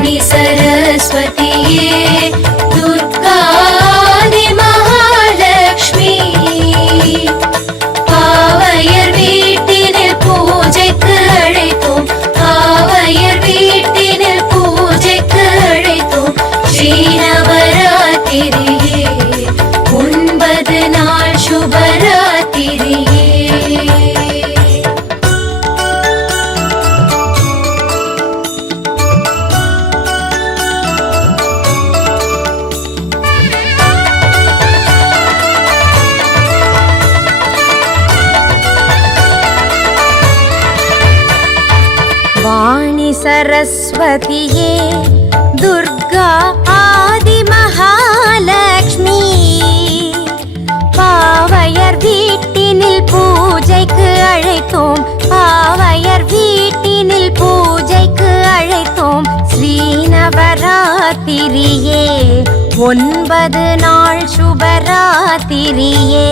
வாணி சரஸ்வதியே துர்காதி மகாலட்சுமி பாவையர் வீட்டினில் பூஜைக்கு அழைத்தோம் பாவையர் வீட்டினில் பூஜைக்கு அழைத்தோம் ஸ்ரீநவராத்திரியே 9 நாள் சுபராத்திரியே वाणी सरस्वतिये दुर्गा आदि महालक्ष्मी पावैयर வீட்டினில் பூஜைக்கு அழைத்தோம் பாவையர் வீட்டினில் பூஜைக்கு அழைத்தோம் ஸ்ரீநவராத்திரியே 9 நாள் சுபராத்திரியே